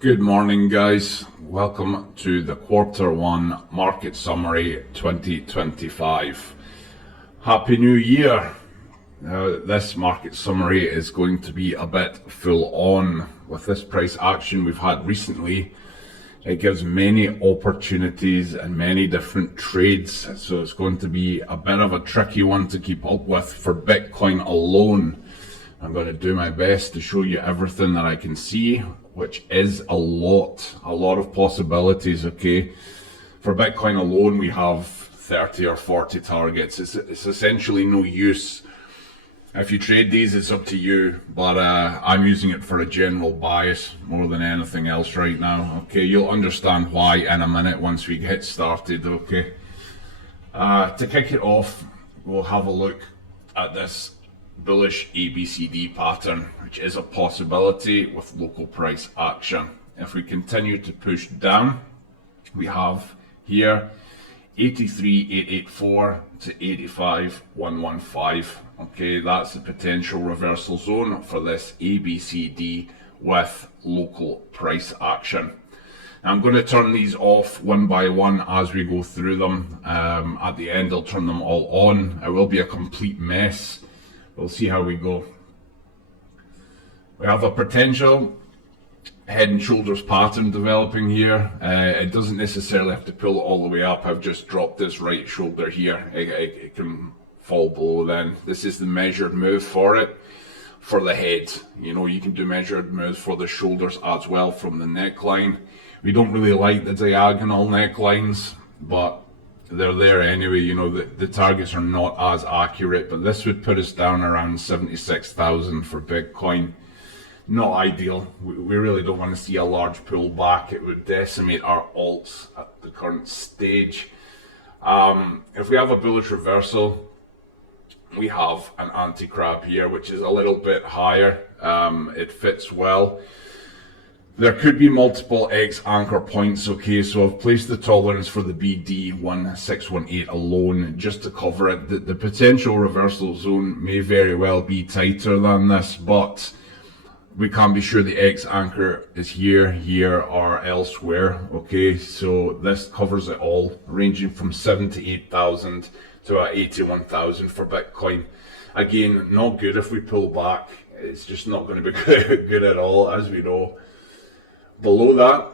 Good morning, guys. Welcome to the quarter one market summary 2025. Happy New Year. This market summary is going to be a bit full on with this price action we've had recently. It gives many opportunities and many different trades. So it's going to be a bit of a tricky one to keep up with for Bitcoin alone. I'm going to do my best to show you everything that I can see, which is a lot of possibilities, okay? For Bitcoin alone, we have 30 or 40 targets. It's essentially no use. If you trade these, it's up to you, but I'm using it for a general bias more than anything else right now, okay? You'll understand why in a minute once we get started, okay? To kick it off, we'll have a look at this bullish ABCD pattern, which is a possibility with local price action. If we continue to push down, we have here 83,884 to 85,115. Okay, that's the potential reversal zone for this ABCD with local price action. Now, I'm going to turn these off one by one as we go through them. At the end, I'll turn them all on. It will be a complete mess. We'll see how we go. We have a potential head and shoulders pattern developing here. It doesn't necessarily have to pull all the way up. I've just dropped this right shoulder here. It can fall below then. This is the measured move for it. For the head, you know, you can do measured moves for the shoulders as well from the neckline. We don't really like the diagonal necklines, but they're there anyway. You know, the targets are not as accurate, but this would put us down around 76,000 for Bitcoin. Not ideal. We really don't want to see a large pullback. It would decimate our alts at the current stage. If we have a bullish reversal, we have an anti-crab here, which is a little bit higher. It fits well. There could be multiple X anchor points, okay, so I've placed the tolerance for the BD1618 alone just to cover it. The potential reversal zone may very well be tighter than this, but we can't be sure the X anchor is here, or elsewhere, okay, so this covers it all, ranging from 78,000 to 81,000 for Bitcoin. Again, not good if we pull back. It's just not going to be good at all, as we know. Below that,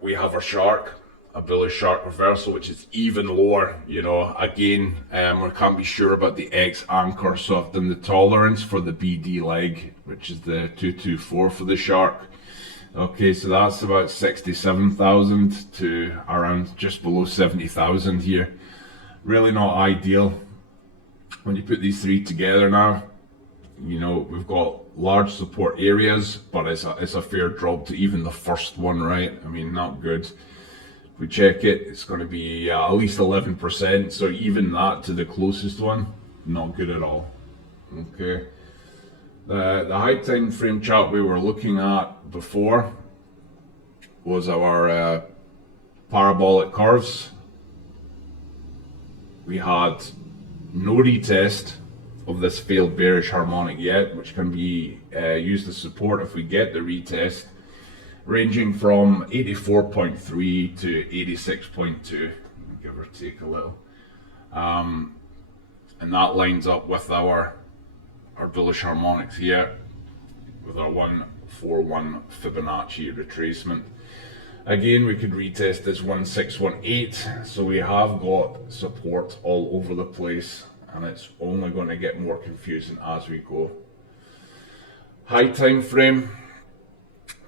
we have a shark, a bullish shark reversal, which is even lower. You know, again, we can't be sure about the X anchor, so I've done the tolerance for the BD leg, which is the 224 for the shark. Okay, so that's about 67,000 to around just below 70,000 here. Really not ideal. When you put these three together now, you know, we've got large support areas, but it's a fair drop to even the first one, right? I mean, not good. If we check it, it's going to be at least 11%, so even that to the closest one, not good at all. Okay. The high time frame chart we were looking at before was our parabolic curves. We had no retest of this failed bearish harmonic yet, which can be used as support if we get the retest, ranging from 84.3 to 86.2, give or take a little. And that lines up with our bullish harmonics here, with our 141 Fibonacci retracement. Again, we could retest this 1618, so we have got support all over the place, and it's only going to get more confusing as we go. High time frame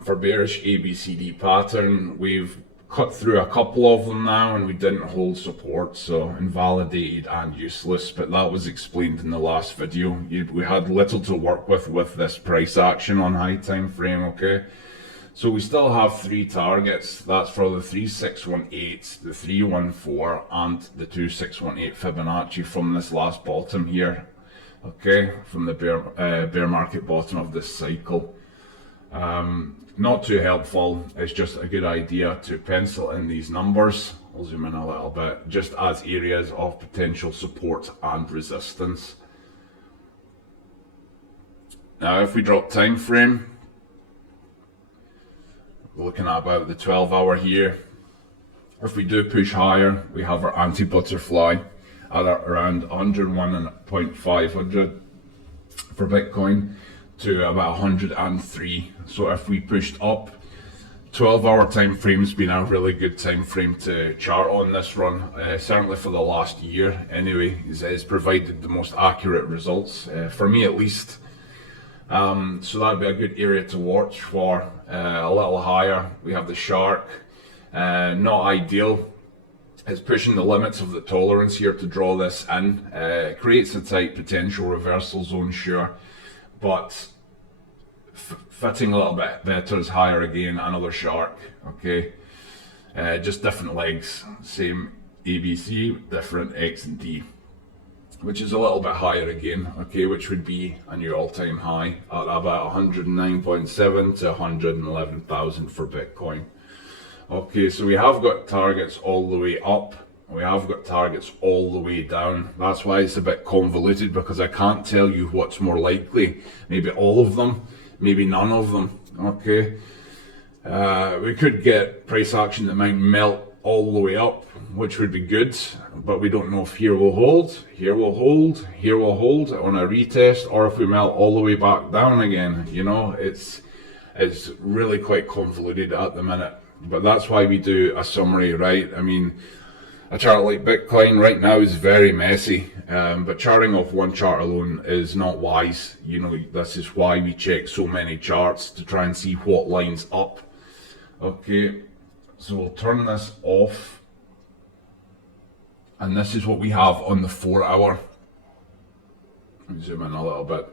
for bearish ABCD pattern, we've cut through a couple of them now and we didn't hold support, so invalidated and useless, but that was explained in the last video. We had little to work with this price action on high time frame, okay? So we still have three targets. That's for the 3618, the 314, and the 2618 Fibonacci from this last bottom here. Okay, from the bear market bottom of this cycle. Not too helpful. It's just a good idea to pencil in these numbers. I'll zoom in a little bit, just as areas of potential support and resistance. Now, if we drop time frame, looking at about the 12-hour here. If we do push higher, we have our anti-butterfly at around 101.500 for Bitcoin to about 103. So if we pushed up, 12-hour time frame's been a really good time frame to chart on this run, certainly for the last year anyway. It's provided the most accurate results, for me at least. So that'd be a good area to watch for. A little higher, we have the shark, not ideal. It's pushing the limits of the tolerance here to draw this in. It creates a tight potential reversal zone, sure, but fitting a little bit better is higher again, another shark, okay? Just different legs, same ABC, different X and D, which is a little bit higher again, okay, which would be a new all-time high at about 109.7 to 111,000 for Bitcoin. Okay, so we have got targets all the way up, we have got targets all the way down. That's why it's a bit convoluted, because I can't tell you what's more likely. Maybe all of them, maybe none of them, okay? We could get price action that might melt all the way up, which would be good, but we don't know if here will hold, here will hold, here will hold on a retest, or if we melt all the way back down again. You know, it's really quite convoluted at the minute, but that's why we do a summary, right? I mean, a chart like Bitcoin right now is very messy, but charting off one chart alone is not wise. You know, this is why we check so many charts to try and see what lines up. Okay, so we'll turn this off, and this is what we have on the 4-hour. Let me zoom in a little bit.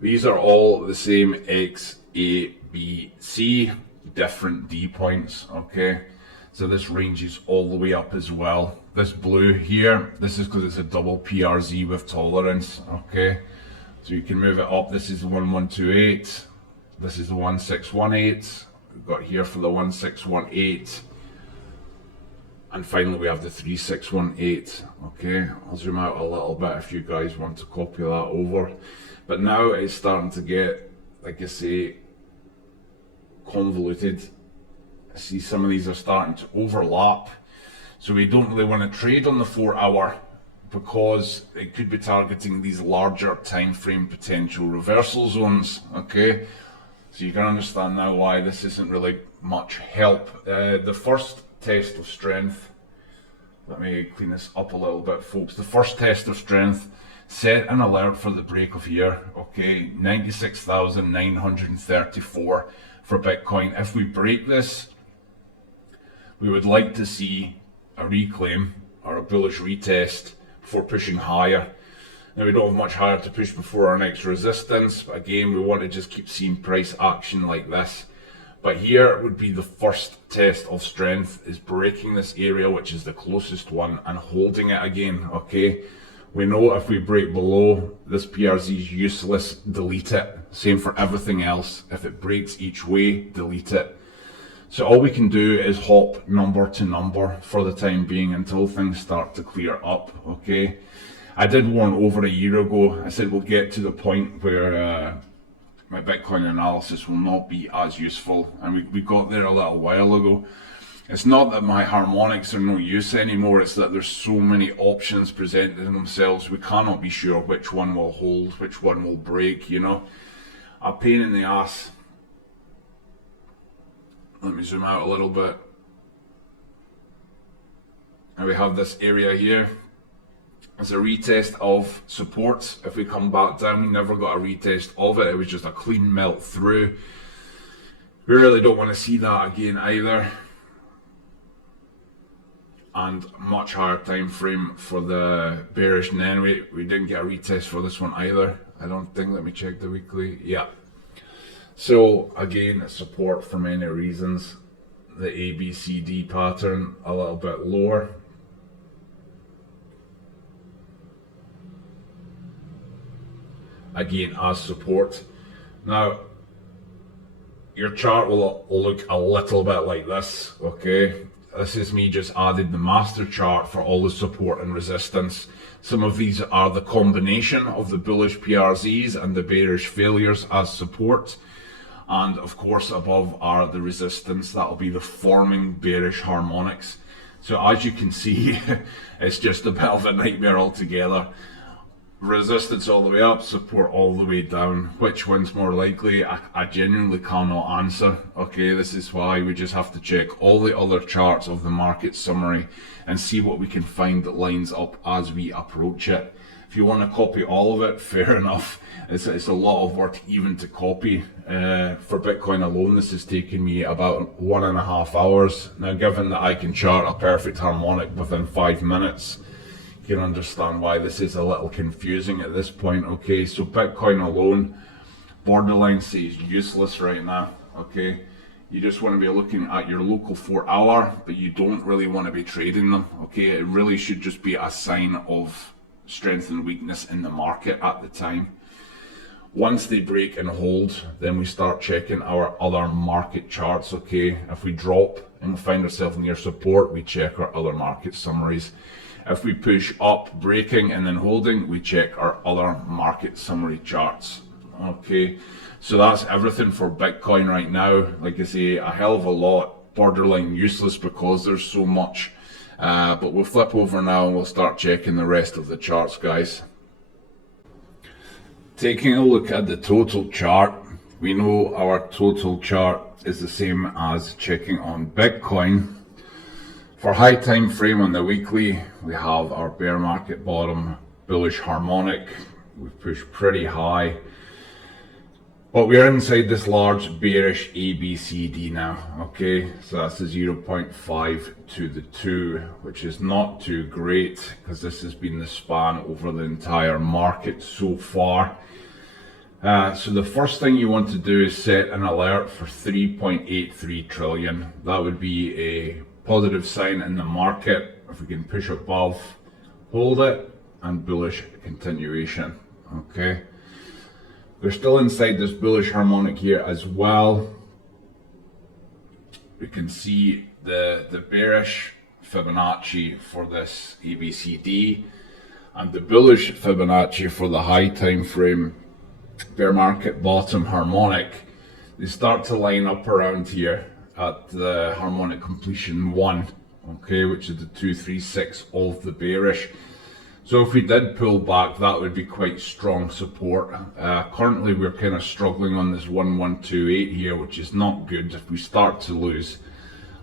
These are all the same X, A, B, C, different D points, okay? So this ranges all the way up as well. This blue here, this is because it's a double PRZ with tolerance, okay? So you can move it up. This is the 1128, this is the 1618, we've got here for the 1618, and finally we have the 3618, okay? I'll zoom out a little bit if you guys want to copy that over. But now it's starting to get, like I say, convoluted. I see some of these are starting to overlap, so we don't really want to trade on the 4-hour because it could be targeting these larger time frame potential reversal zones, okay? So you can understand now why this isn't really much help. The first test of strength, let me clean this up a little bit, folks. The first test of strength set an alert for the break of here, okay? 96,934 for Bitcoin. If we break this, we would like to see a reclaim or a bullish retest before pushing higher. Now we don't have much higher to push before our next resistance, but again we want to just keep seeing price action like this. But here would be the first test of strength, is breaking this area, which is the closest one, and holding it again, okay? We know if we break below, this PRZ is useless, delete it. Same for everything else. If it breaks each way, delete it. So all we can do is hop number to number for the time being until things start to clear up, okay? I did warn over a year ago, I said we'll get to the point where my Bitcoin analysis will not be as useful, and we got there a little while ago. It's not that my harmonics are no use anymore, it's that there's so many options presenting themselves, we cannot be sure which one will hold, which one will break, you know? A pain in the ass. Let me zoom out a little bit. And we have this area here. It's a retest of support. If we come back down, we never got a retest of it. It was just a clean melt through. We really don't want to see that again either. And much higher time frame for the bearish nen. We didn't get a retest for this one either, I don't think. Let me check the weekly. Yeah. So again, support for many reasons. The ABCD pattern a little bit lower. Again, as support. Now, your chart will look a little bit like this, okay? This is me just added the master chart for all the support and resistance. Some of these are the combination of the bullish PRZs and the bearish failures as support. and of course above are the resistance. That'll be the forming bearish harmonics. So as you can see, it's just a bit of a nightmare altogether. Resistance all the way up, support all the way down. Which one's more likely? I genuinely cannot answer. Okay, this is why we just have to check all the other charts of the market summary and see what we can find that lines up as we approach it. If you want to copy all of it, fair enough. It's a lot of work even to copy. For Bitcoin alone, this has taken me about 1.5 hours. Now, given that I can chart a perfect harmonic within 5 minutes, you can understand why this is a little confusing at this point. Okay, so Bitcoin alone, borderline says useless right now. Okay, you just want to be looking at your local 4-hour, but you don't really want to be trading them. Okay, it really should just be a sign of strength and weakness in the market at the time. Once they break and hold, then we start checking our other market charts. Okay, if we drop and we find ourselves near support, we check our other market summaries. If we push up, breaking and then holding, we check our other market summary charts. Okay, so that's everything for Bitcoin right now. Like I say, a hell of a lot, borderline useless because there's so much. But we'll flip over now and we'll start checking the rest of the charts, guys. Taking a look at the total chart, we know our total chart is the same as checking on Bitcoin. For high time frame on the weekly, we have our bear market bottom, bullish harmonic. We've pushed pretty high, but we're inside this large bearish ABCD now. Okay, so that's the 0.5 to the 2, which is not too great because this has been the span over the entire market so far. So the first thing you want to do is set an alert for 3.83 trillion. That would be a positive sign in the market. If we can push above, hold it, and bullish continuation. Okay, we're still inside this bullish harmonic here as well. We can see the bearish Fibonacci for this ABCD and the bullish Fibonacci for the high time frame bear market bottom harmonic. They start to line up around here at the harmonic completion 1, okay, which is the 236 of the bearish. So if we did pull back, that would be quite strong support. Currently we're kind of struggling on this 1128 here, which is not good. If we start to lose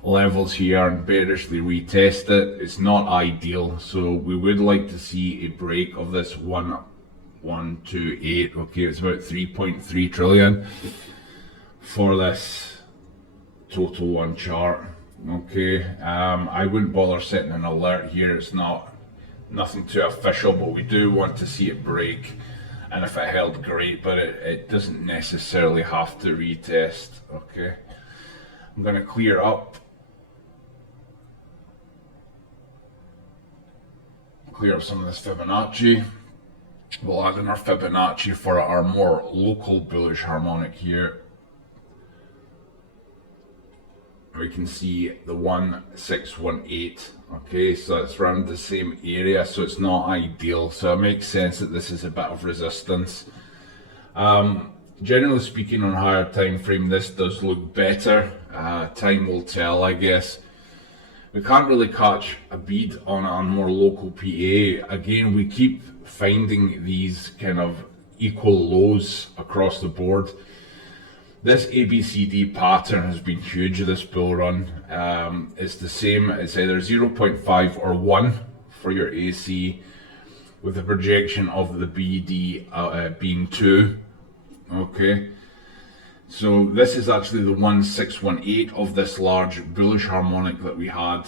levels here and bearishly retest it, it's not ideal. So we would like to see a break of this 1128. Okay, it's about 3.3 trillion for this total one chart. Okay, I wouldn't bother setting an alert here. It's nothing too official, but we do want to see it break, and if it held, great, but it doesn't necessarily have to retest. Okay, I'm going to clear up, some of this Fibonacci. We'll add in our Fibonacci for our more local bullish harmonic here. We can see the 1618. Okay, so it's around the same area, so it's not ideal. So it makes sense that this is a bit of resistance. Generally speaking, on higher time frame, this does look better. Time will tell, I guess. We can't really catch a bead on more local PA. Again, we keep finding these kind of equal lows across the board. This ABCD pattern has been huge this bull run. It's the same, it's either 0.5 or 1 for your AC, with the projection of the BD being 2. Okay, so this is actually the 1618 of this large bullish harmonic that we had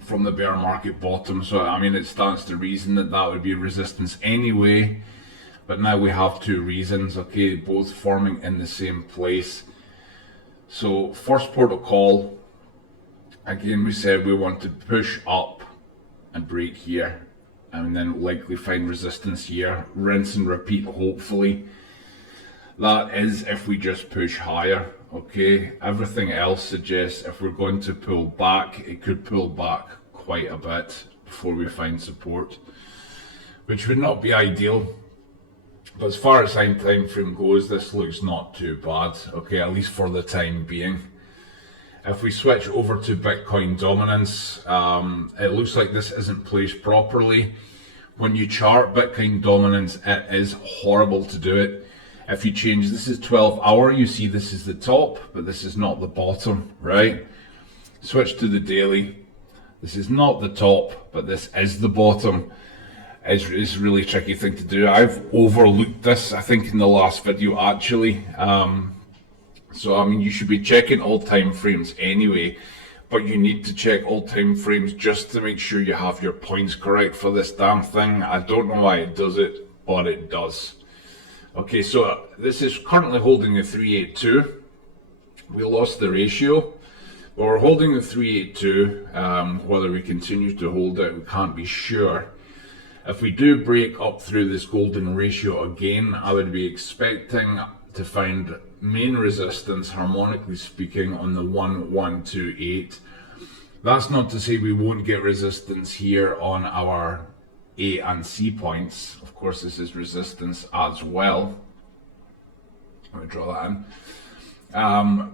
from the bear market bottom. So I mean, it stands to reason that that would be resistance anyway. But now we have two reasons, okay, both forming in the same place. So first protocol, again, we said we want to push up and break here, and then likely find resistance here, rinse and repeat, hopefully. That is if we just push higher, okay. Everything else suggests if we're going to pull back, it could pull back quite a bit before we find support, which would not be ideal. But as far as time frame goes, this looks not too bad, okay, at least for the time being. If we switch over to Bitcoin dominance, it looks like this isn't placed properly. When you chart Bitcoin dominance, it is horrible to do it. If you change, this is 12 hour, you see this is the top, but this is not the bottom, right? Switch to the daily. This is not the top, but this is the bottom. It's a really tricky thing to do. I've overlooked this, I think, in the last video actually. So I mean, you should be checking all time frames anyway, but you need to check all time frames just to make sure you have your points correct for this damn thing. I don't know why it does it, but it does. Okay, so this is currently holding the 382. We lost the ratio, but we're holding the 382. Whether we continue to hold it, we can't be sure. If we do break up through this golden ratio again, I would be expecting to find main resistance, harmonically speaking, on the 1128. That's not to say we won't get resistance here on our A and C points. Of course, this is resistance as well. Let me draw that in.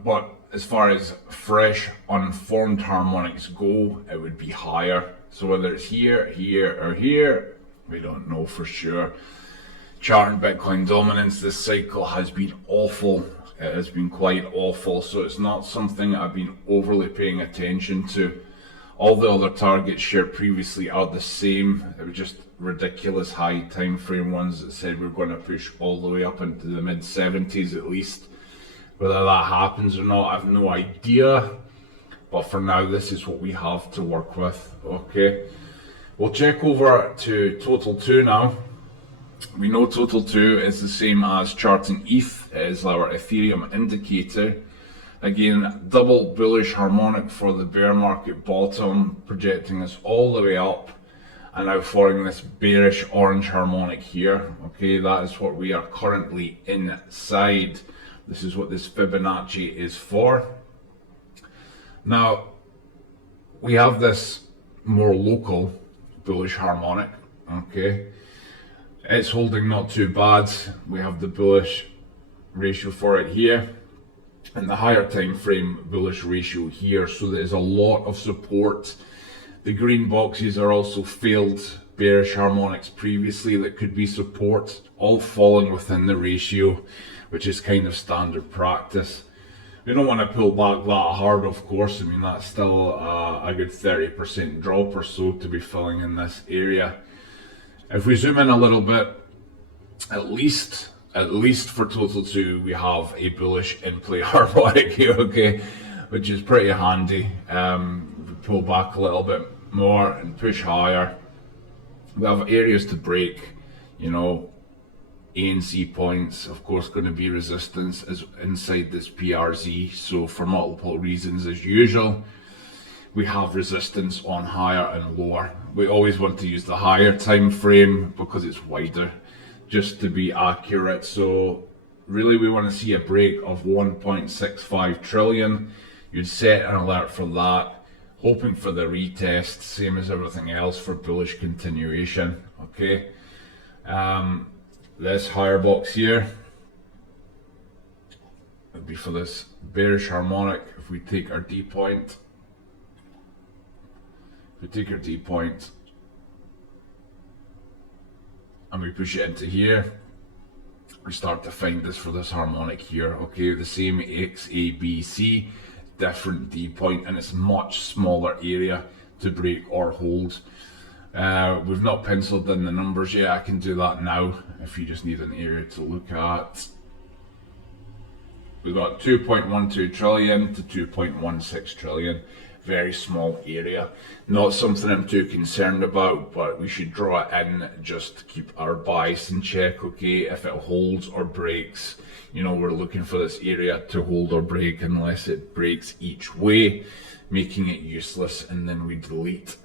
But as far as fresh, unformed harmonics go, it would be higher. So whether it's here, here, or here, we don't know for sure. Charting Bitcoin dominance this cycle has been awful. It has been quite awful, so it's not something I've been overly paying attention to. All the other targets shared previously are the same. It was just ridiculous high time frame ones that said we're going to push all the way up into the mid 70s at least. Whether that happens or not, I have no idea. But for now, this is what we have to work with. Okay, we'll check over to Total 2 now. We know Total 2 is the same as charting ETH, it is our Ethereum indicator. Again, double bullish harmonic for the bear market bottom, projecting us all the way up, and now forming this bearish orange harmonic here. Okay, that is what we are currently inside. This is what this Fibonacci is for. Now, we have this more local bullish harmonic, okay. It's holding not too bad. We have the bullish ratio for it here, and the higher time frame bullish ratio here, so there's a lot of support. The green boxes are also failed bearish harmonics previously that could be support, all falling within the ratio, which is kind of standard practice. We don't want to pull back that hard, of course. I mean, that's still a good 30% drop or so to be filling in this area. If we zoom in a little bit, at least for Total 2, we have a bullish in-play harmonic here, okay, which is pretty handy. We pull back a little bit more and push higher. We have areas to break, you know, A and C points, of course, going to be resistance is inside this PRZ. So for multiple reasons, as usual, we have resistance on higher and lower. We always want to use the higher time frame because it's wider, just to be accurate. So really we want to see a break of 1.65 trillion. You'd set an alert for that, hoping for the retest, same as everything else for bullish continuation. Okay, this higher box here would be for this bearish harmonic. If we take our D point, and we push it into here, we start to find this for this harmonic here. Okay, the same X, A, B, C, different D point, and it's much smaller area to break or hold. We've not penciled in the numbers yet. I can do that now if you just need an area to look at. We've got 2.12 trillion to 2.16 trillion. Very small area. Not something I'm too concerned about, but we should draw it in just to keep our bias in check, okay? If it holds or breaks, you know, we're looking for this area to hold or break unless it breaks each way, making it useless, and then we delete.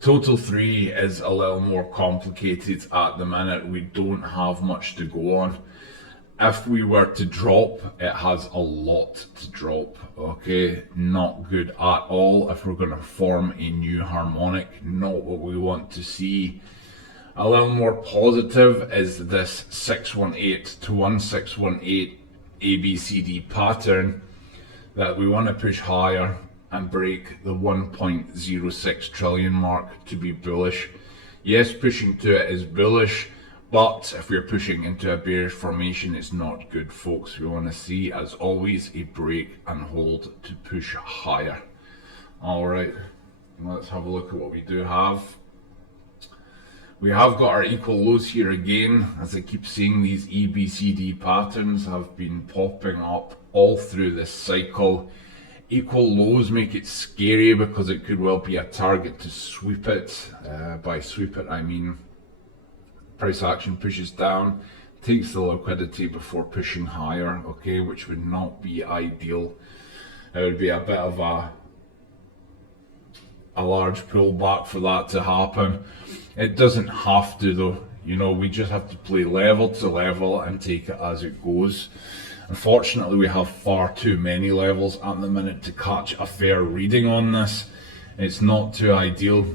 Total 3 is a little more complicated at the minute. We don't have much to go on. If we were to drop, it has a lot to drop, okay? Not good at all if we're going to form a new harmonic, not what we want to see. A little more positive is this 618 to 1618 ABCD pattern that we want to push higher and break the 1.06 trillion mark to be bullish. Yes, pushing to it is bullish, but if we're pushing into a bearish formation, it's not good, folks. We want to see, as always, a break and hold to push higher. All right, let's have a look at what we do have. We have got our equal lows here again. As I keep saying, these EBCD patterns have been popping up all through this cycle. Equal lows make it scary because it could well be a target to sweep it. By sweep it, I mean price action pushes down, takes the liquidity before pushing higher, okay, which would not be ideal. It would be a bit of a large pullback for that to happen. It doesn't have to though, you know, we just have to play level to level and take it as it goes. Unfortunately, we have far too many levels at the minute to catch a fair reading on this. It's not too ideal.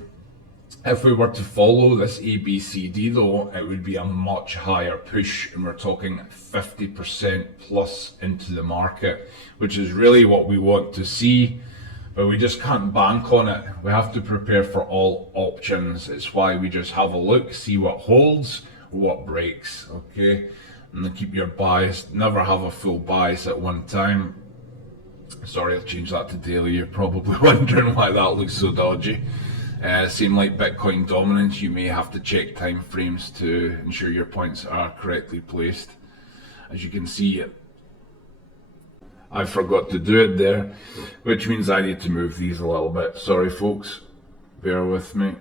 If we were to follow this ABCD though, it would be a much higher push, and we're talking 50% plus into the market, which is really what we want to see. But we just can't bank on it. We have to prepare for all options. It's why we just have a look, see what holds, what breaks, okay? And then keep your bias, never have a full bias at one time. Sorry, I'll change that to daily. You're probably wondering why that looks so dodgy. Same like Bitcoin dominance, you may have to check time frames to ensure your points are correctly placed. As you can see, I forgot to do it there, which means I need to move these a little bit. Sorry folks, bear with me.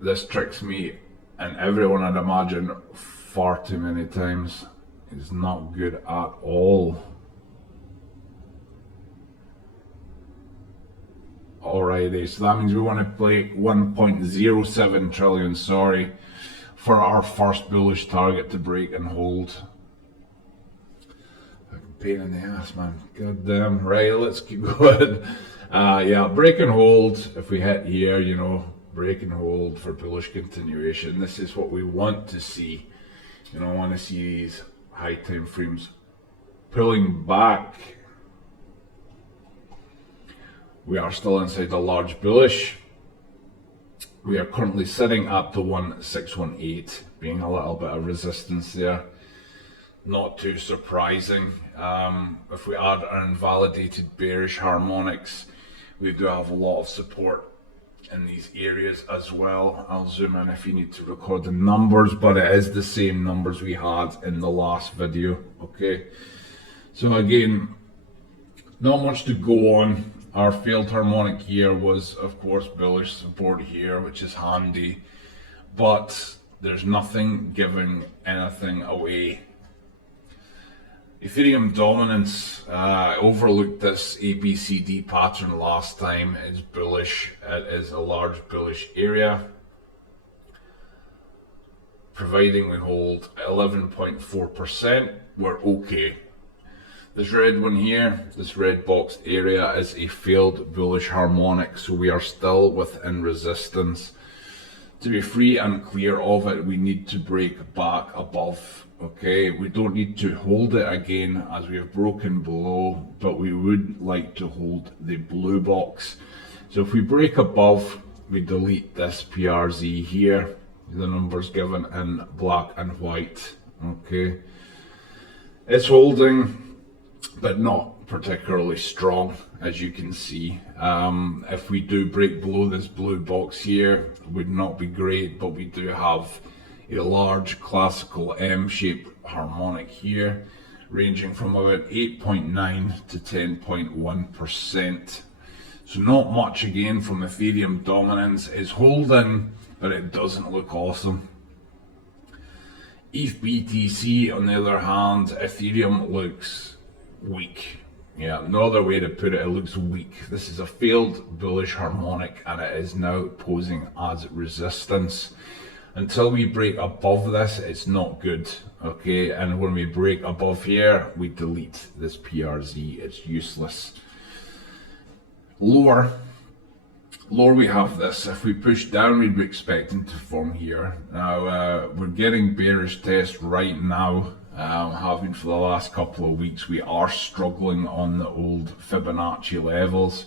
This tricks me and everyone, I'd imagine, far too many times. It's not good at all. Alrighty, so that means we want to play 1.07 trillion, sorry, for our first bullish target to break and hold. Pain in the ass, man. God damn. Right, let's keep going. Yeah, break and hold. If we hit here, you know, break and hold for bullish continuation. This is what we want to see. You know, I want to see these high time frames pulling back. We are still inside the large bullish. We are currently sitting at the 1618, being a little bit of resistance there. Not too surprising. If we add our invalidated bearish harmonics, we do have a lot of support in these areas as well. I'll zoom in if you need to record the numbers, but it is the same numbers we had in the last video, okay? So again, not much to go on. Our failed harmonic here was, of course, bullish support here, which is handy, but there's nothing giving anything away. Ethereum dominance, overlooked this ABCD pattern last time. It's bullish. It is a large bullish area. Providing we hold 11.4%, we're okay. This red one here, this red boxed area, is a failed bullish harmonic, so we are still within resistance. To be free and clear of it, we need to break back above, okay? We don't need to hold it again as we have broken below, but we would like to hold the blue box. So if we break above, we delete this PRZ here, the numbers given in black and white, okay? It's holding, but not particularly strong, as you can see. If we do break below this blue box here, it would not be great, but we do have a large classical M-shaped harmonic here, ranging from about 8.9 to 10.1%. So not much again from Ethereum dominance. Is holding, but it doesn't look awesome. ETH BTC, on the other hand, Ethereum looks weak. Yeah, no other way to put it, it looks weak. This is a failed bullish harmonic and it is now posing as resistance. Until we break above this, it's not good, okay? And when we break above here, we delete this PRZ, it's useless. Lower lower we have this, if we push down, we'd be expecting to form here. Now, we're getting bearish test right now, having for the last couple of weeks. We are struggling on the old Fibonacci levels.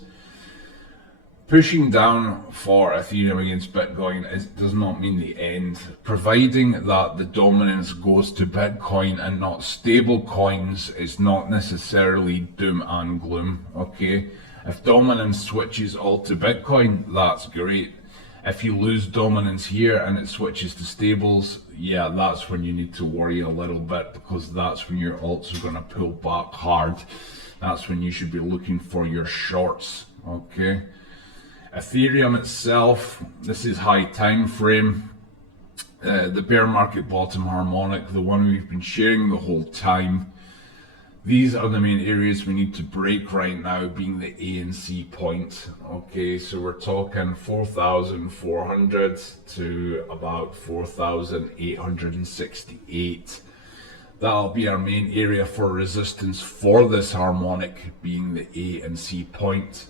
Pushing down for Ethereum against Bitcoin does not mean the end, providing that the dominance goes to Bitcoin and not stable coins. It's not necessarily doom and gloom, okay? If dominance switches all to Bitcoin, that's great. If you lose dominance here and it switches to stables, yeah, that's when you need to worry a little bit, because that's when your alts are going to pull back hard. That's when you should be looking for your shorts, okay? Ethereum itself, this is high time frame. The bear market bottom harmonic, the one we've been sharing the whole time. These are the main areas we need to break right now, being the A and C point. Okay, so we're talking 4,400 to about 4,868. That'll be our main area for resistance for this harmonic, being the A and C point.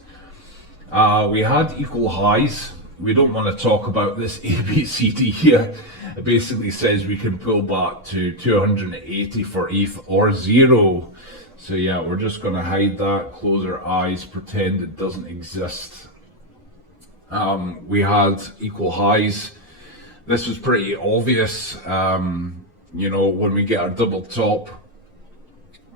We had equal highs. We don't want to talk about this ABCD here. It basically says we can pull back to 280 for ETH or 0. So yeah, we're just going to hide that, close our eyes, pretend it doesn't exist. We had equal highs. This was pretty obvious. You know, when we get our double top,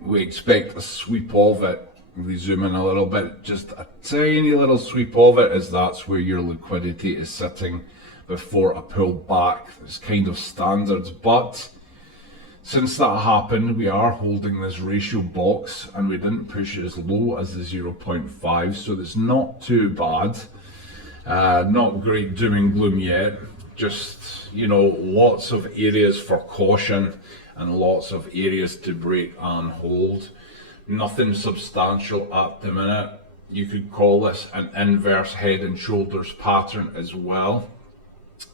we expect a sweep of it. If we zoom in a little bit, just a tiny little sweep of it, as that's where your liquidity is sitting before a pull back. It's kind of standard, but since that happened, we are holding this ratio box and we didn't push it as low as the 0.5, so it's not too bad. Not great doom and gloom yet, just, you know, lots of areas for caution and lots of areas to break and hold. Nothing substantial at the minute. You could call this an inverse head and shoulders pattern as well.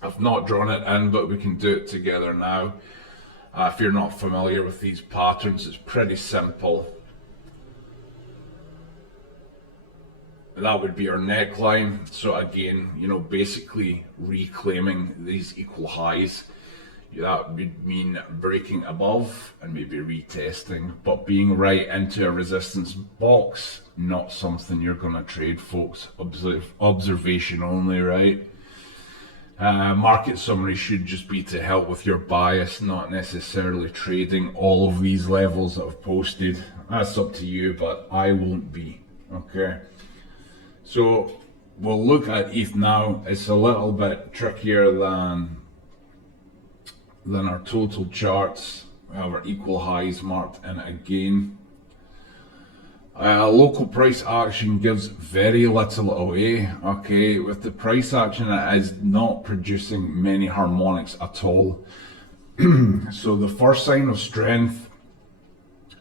I've not drawn it in, but we can do it together now. If you're not familiar with these patterns, it's pretty simple. That would be our neckline. So again, you know, basically reclaiming these equal highs. That would mean breaking above and maybe retesting, but being right into a resistance box, not something you're going to trade, folks. Observation only, right? Market summary should just be to help with your bias, not necessarily trading all of these levels that I've posted. That's up to you, but I won't be, okay? So we'll look at ETH now. It's a little bit trickier than our total charts. We have our equal highs marked in again. Local price action gives very little away. Okay, with the price action, it is not producing many harmonics at all. So the first sign of strength,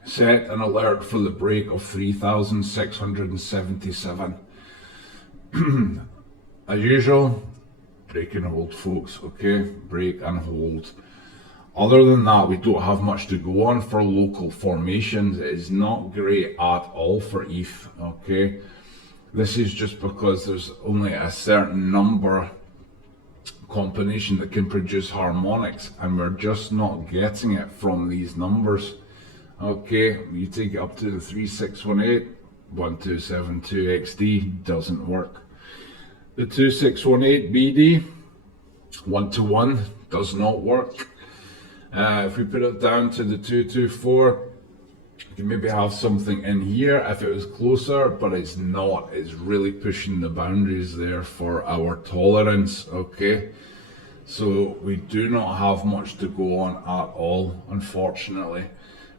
set an alert for the break of 3,677. As usual, break and hold, folks. Okay, break and hold. Other than that, we don't have much to go on for local formations. It is not great at all for ETH, okay? This is just because there's only a certain number combination that can produce harmonics, and we're just not getting it from these numbers, okay? You take it up to the 3618, 1272 XD, doesn't work. The 2618 BD, 1-to-1, does not work. If we put it down to the 224, you can maybe have something in here if it was closer, but it's not. It's really pushing the boundaries there for our tolerance, okay? So we do not have much to go on at all, unfortunately.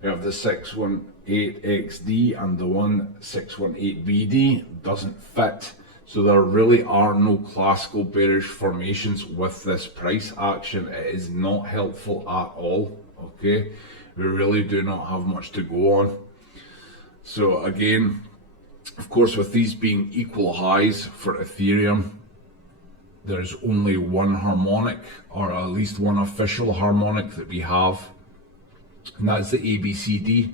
We have the 618 XD and the 618 BD doesn't fit. So there really are no classical bearish formations with this price action. It is not helpful at all, okay? We really do not have much to go on. So again, of course, with these being equal highs for Ethereum, there's only one harmonic, or at least one official harmonic that we have, and that's the ABCD,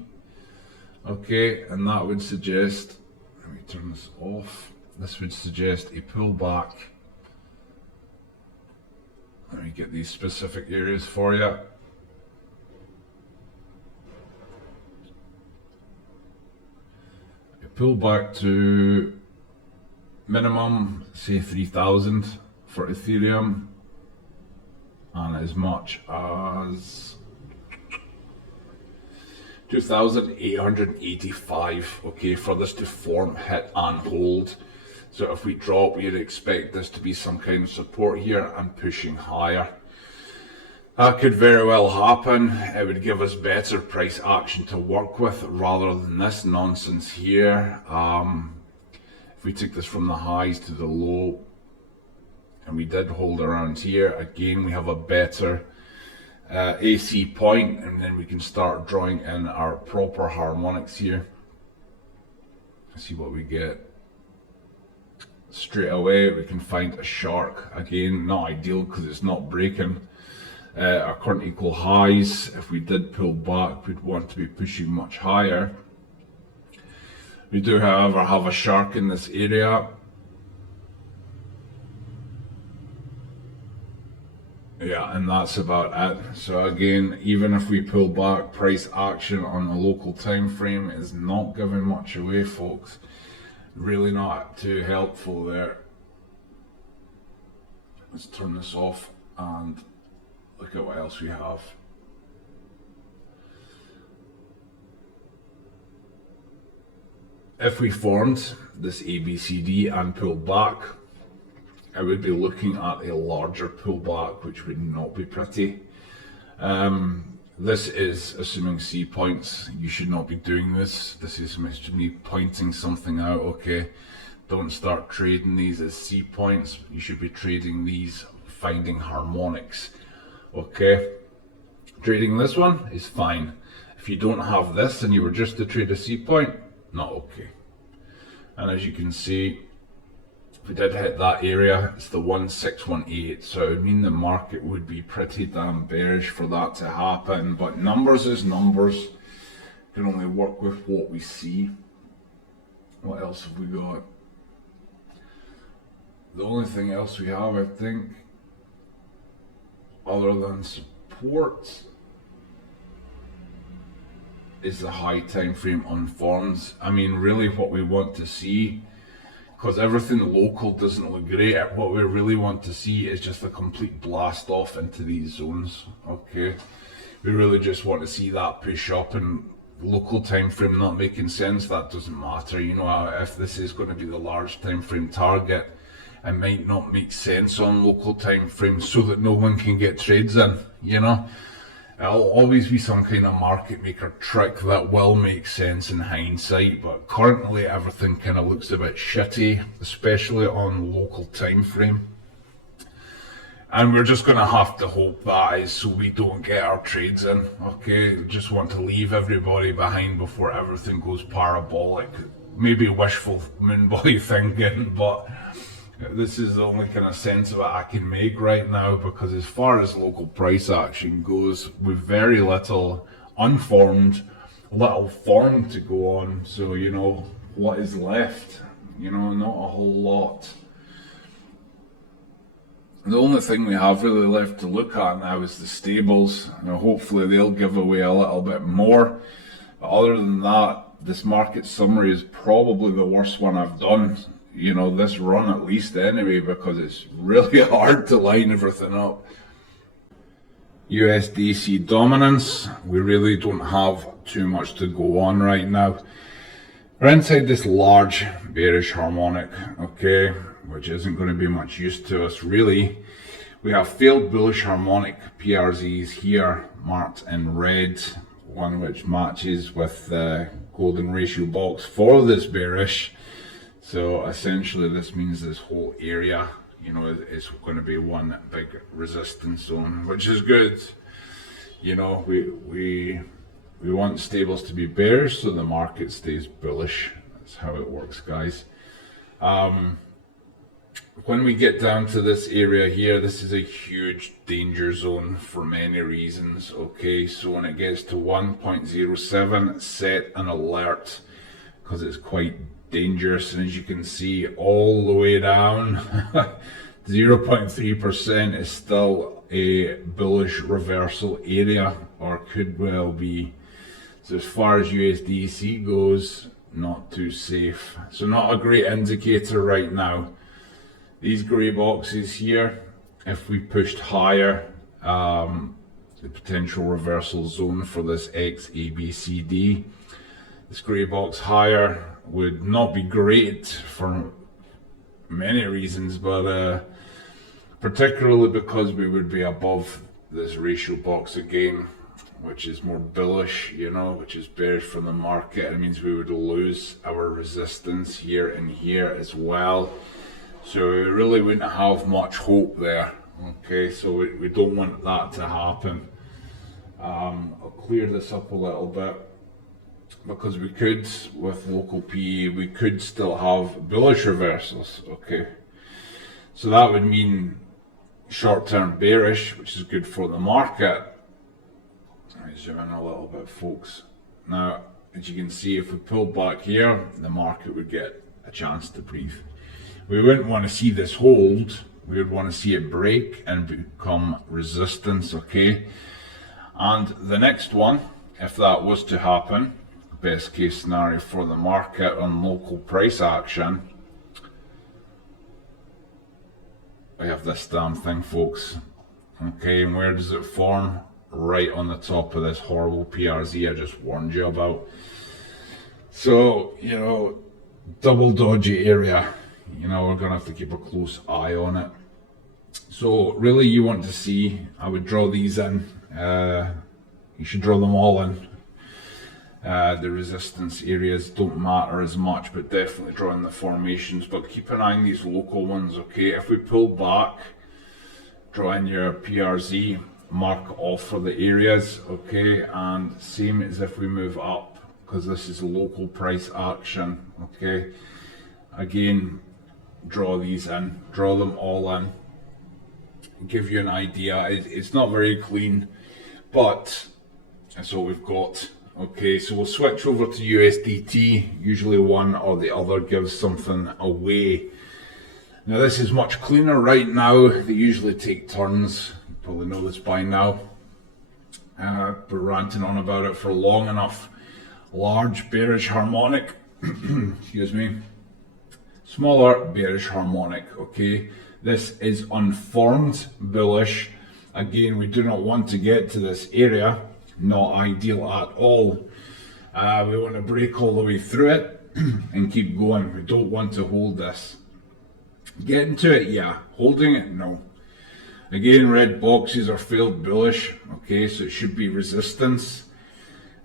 okay? And that would suggest, let me turn this off. this would suggest a pullback. Let me get these specific areas for you. A pullback to minimum, say 3,000 for Ethereum, and as much as 2,885, okay, for this to form, hit and hold. So if we drop, we'd expect this to be some kind of support here and pushing higher. That could very well happen. It would give us better price action to work with rather than this nonsense here. If we took this from the highs to the low, and we did hold around here, again we have a better AC point, and then we can start drawing in our proper harmonics here. Let's see what we get. Straight away we can find a shark. Again, not ideal because it's not breaking our current equal highs. If we did pull back, we'd want to be pushing much higher. We do, however, have a shark in this area. Yeah, and that's about it. So again, even if we pull back, price action on a local time frame is not giving much away, folks. Really not too helpful there. Let's turn this off and look at what else we have. If we formed this ABCD and pulled back, I would be looking at a larger pullback, which would not be pretty. This is assuming C points. You should not be doing this. This is me pointing something out, okay? Don't start trading these as C points. You should be trading these, finding harmonics, okay? Trading this one is fine. If you don't have this and you were just to trade a C point, not okay. And as you can see, if we did hit that area, it's the 1618, so it would mean the market would be pretty damn bearish for that to happen. But numbers is numbers. You can only work with what we see. What else have we got? The only thing else we have, I think, other than support, is the high time frame on forms. I mean, really what we want to see, because everything local doesn't look great, what we really want to see is just a complete blast off into these zones, okay? We really just want to see that push up, and local time frame not making sense, that doesn't matter. You know, if this is going to be the large time frame target, it might not make sense on local time frame so that no one can get trades in, you know? It'll always be some kind of market maker trick that will make sense in hindsight, but currently everything kind of looks a bit shitty, especially on local time frame. And we're just going to have to hope that is so we don't get our trades in, okay? We just want to leave everybody behind before everything goes parabolic. Maybe wishful moon boy thinking, but this is the only kind of sense of it I can make right now, because as far as local price action goes, with very little unformed, little form to go on, so you know, what is left? You know, not a whole lot. The only thing we have really left to look at now is the stables. Now, hopefully they'll give away a little bit more. But other than that, this market summary is probably the worst one I've done. You know, this run at least anyway, because it's really hard to line everything up. USDC dominance, we really don't have too much to go on right now. We're inside this large bearish harmonic, okay, which isn't going to be much use to us really. We have failed bullish harmonic PRZs here marked in red, one which matches with the golden ratio box for this bearish. So essentially this means this whole area, you know, is going to be one big resistance zone, which is good. You know, we want stables to be bearish so the market stays bullish. That's how it works, guys. When we get down to this area here, this is a huge danger zone for many reasons, okay? So when it gets to 1.07, set an alert. because it's quite dangerous. And as you can see, all the way down, 0.3% is still a bullish reversal area, or could well be. So as far as USDC goes, not too safe. So not a great indicator right now. These grey boxes here, if we pushed higher, the potential reversal zone for this XABCD, this grey box higher would not be great for many reasons, but particularly because we would be above this ratio box again, which is more bullish, you know, which is bearish for the market. It means we would lose our resistance here and here as well. So we really wouldn't have much hope there. Okay, so we don't want that to happen. I'll clear this up a little bit, because we could, with local PE, we could still have bullish reversals. Okay, so that would mean short-term bearish, which is good for the market. Let me zoom in a little bit, folks. Now, as you can see, if we pull back here, the market would get a chance to breathe. We wouldn't want to see this hold. We would want to see it break and become resistance, okay? And the next one, if that was to happen, best case scenario for the market on local price action, we have this damn thing, folks. Okay, and where does it form? Right on the top of this horrible PRZ I just warned you about. So, you know, double dodgy area. You know, we're gonna have to keep a close eye on it. So really, you want to see, I would draw these in. You should draw them all in. The resistance areas don't matter as much, but definitely draw in the formations. But keep an eye on these local ones, okay? If we pull back, draw in your PRZ, mark off for the areas, okay? And same as if we move up, because this is local price action, okay? Again, draw these in, draw them all in. Give you an idea. It's not very clean, but that's what we've got. Okay, so we'll switch over to USDT. Usually one or the other gives something away. Now this is much cleaner right now. They usually take turns. You probably know this by now. Been ranting on about it for long enough. Large bearish harmonic. Excuse me. Smaller bearish harmonic. Okay, this is unformed bullish. Again, we do not want to get to this area. Not ideal at all. We want to break all the way through it and keep going. We don't want to hold this. Getting to it, yeah. Holding it, no. Again, red boxes are failed bullish. Okay, so it should be resistance.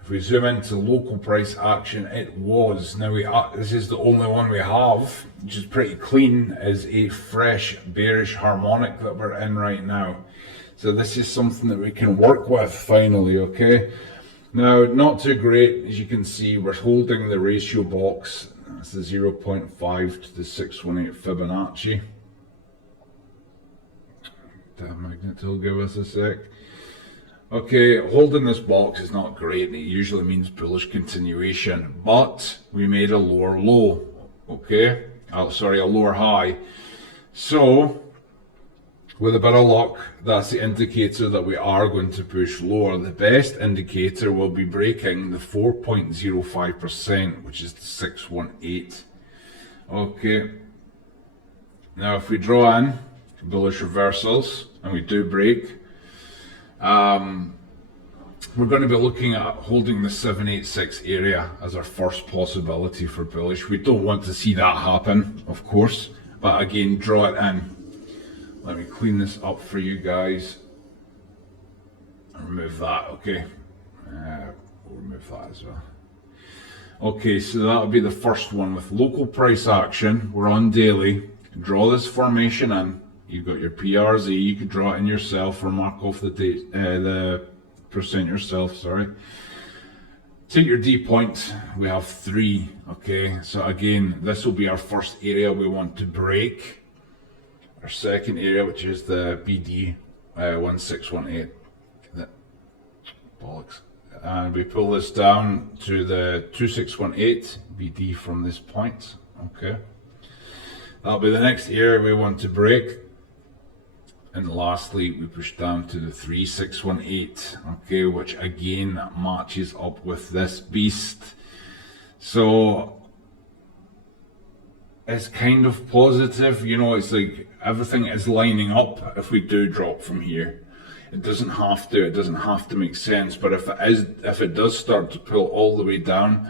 If we zoom into local price action, it was. Now this is the only one we have, which is pretty clean, is a fresh bearish harmonic that we're in right now. So this is something that we can work with finally, okay? Now, not too great, as you can see, we're holding the ratio box. That's the 0.5 to the 618 Fibonacci. Damn magnet will give us a sec. Okay, holding this box is not great, and it usually means bullish continuation, but we made a lower low, okay? Oh, sorry, a lower high. So, with a bit of luck, that's the indicator that we are going to push lower. The best indicator will be breaking the 4.05%, which is the 618. Okay. Now, if we draw in bullish reversals, and we do break, we're going to be looking at holding the 786 area as our first possibility for bullish. We don't want to see that happen, of course, but again, draw it in. Let me clean this up for you guys. Remove that, okay? We'll remove that as well. Okay, so that'll be the first one with local price action. We're on daily. Draw this formation in. You've got your PRZ. You could draw it in yourself or mark off the percent yourself, sorry. Take your D point. We have 3, okay? So again, this will be our first area we want to break. Our second area, which is the BD 1618, bollocks. and we pull this down to the 2618 BD from this point. Okay, that'll be the next area we want to break. And lastly, we push down to the 3618, okay, which again matches up with this beast. So it's kind of positive, you know, it's like everything is lining up if we do drop from here. It doesn't have to make sense, but if it does start to pull all the way down,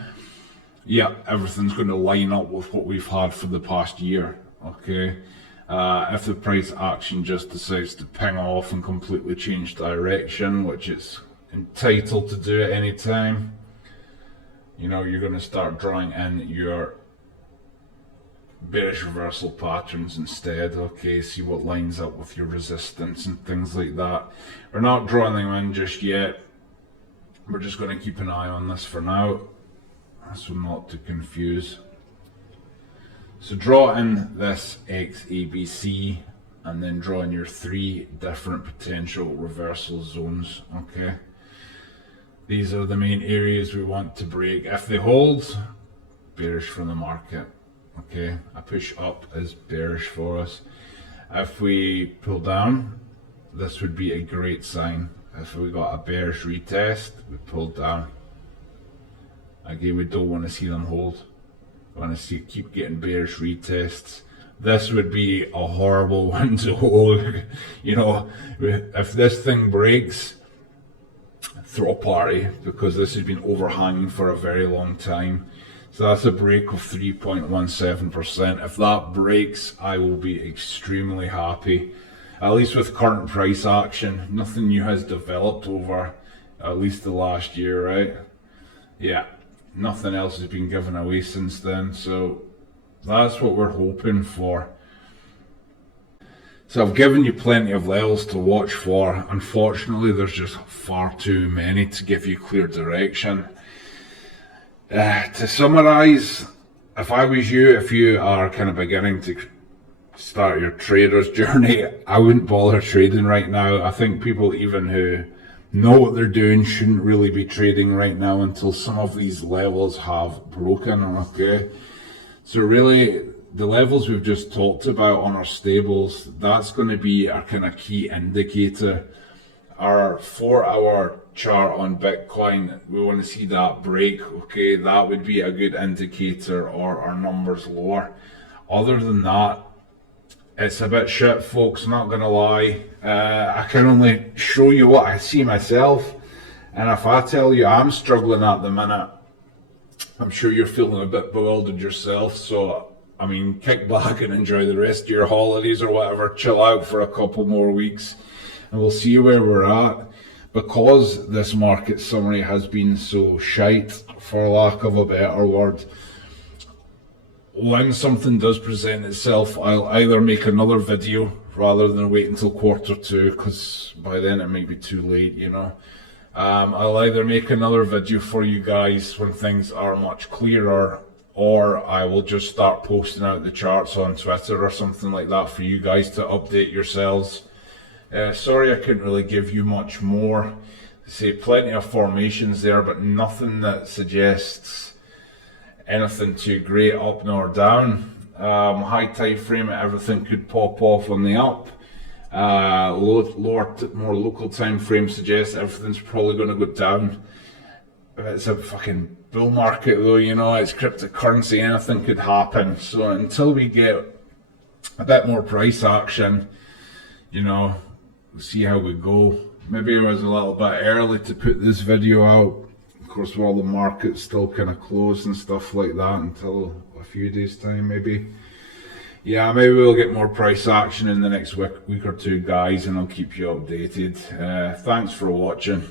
yeah, everything's going to line up with what we've had for the past year, okay? If the price action just decides to ping off and completely change direction, which it's entitled to do at any time, you know, you're going to start drawing in your bearish reversal patterns instead. Okay, see what lines up with your resistance and things like that. We're not drawing them in just yet. We're just going to keep an eye on this for now, so not to confuse. So draw in this XABC and then draw in your 3 different potential reversal zones. Okay, these are the main areas we want to break. If they hold, bearish from the market. Okay, a push up is bearish for us. If we pull down, this would be a great sign. If we got a bearish retest, we pulled down. Again, we don't want to see them hold. We want to see keep getting bearish retests. This would be a horrible one to hold. You know, if this thing breaks, throw a party, because this has been overhanging for a very long time. So that's a break of 3.17%. If that breaks, I will be extremely happy. At least with current price action, nothing new has developed over at least the last year, right? Yeah, nothing else has been given away since then. So that's what we're hoping for. So I've given you plenty of levels to watch for. Unfortunately, there's just far too many to give you clear direction. To summarize, if I was you, if you are kind of beginning to start your trader's journey, I wouldn't bother trading right now. I think people even who know what they're doing shouldn't really be trading right now until some of these levels have broken, okay? So really, the levels we've just talked about on our stables, that's going to be our kind of key indicator. Our 4-hour chart on Bitcoin, we want to see that break, okay? That would be a good indicator, or our numbers lower. Other than that, it's a bit shit, folks, not gonna lie. I can only show you what I see myself, and if I tell you I'm struggling at the minute, I'm sure you're feeling a bit bewildered yourself. So I mean, kick back and enjoy the rest of your holidays or whatever, chill out for a couple more weeks, and we'll see where we're at. Because this market summary has been so shite, for lack of a better word, when something does present itself, I'll either make another video rather than wait until Q2, because by then it might be too late, you know. I'll either make another video for you guys when things are much clearer, or I will just start posting out the charts on Twitter or something like that for you guys to update yourselves. Sorry I couldn't really give you much more. I say plenty of formations there, but nothing that suggests anything too great up nor down. High time frame, everything could pop off on the up. Lower, more local time frame suggests everything's probably going to go down. It's a fucking bull market though, you know, it's cryptocurrency, anything could happen. So until we get a bit more price action, you know, we'll see how we go. Maybe it was a little bit early to put this video out. Of course, while the market's still kind of closed and stuff like that until a few days time maybe. Yeah, maybe we'll get more price action in the next week or two, guys, and I'll keep you updated. Thanks for watching.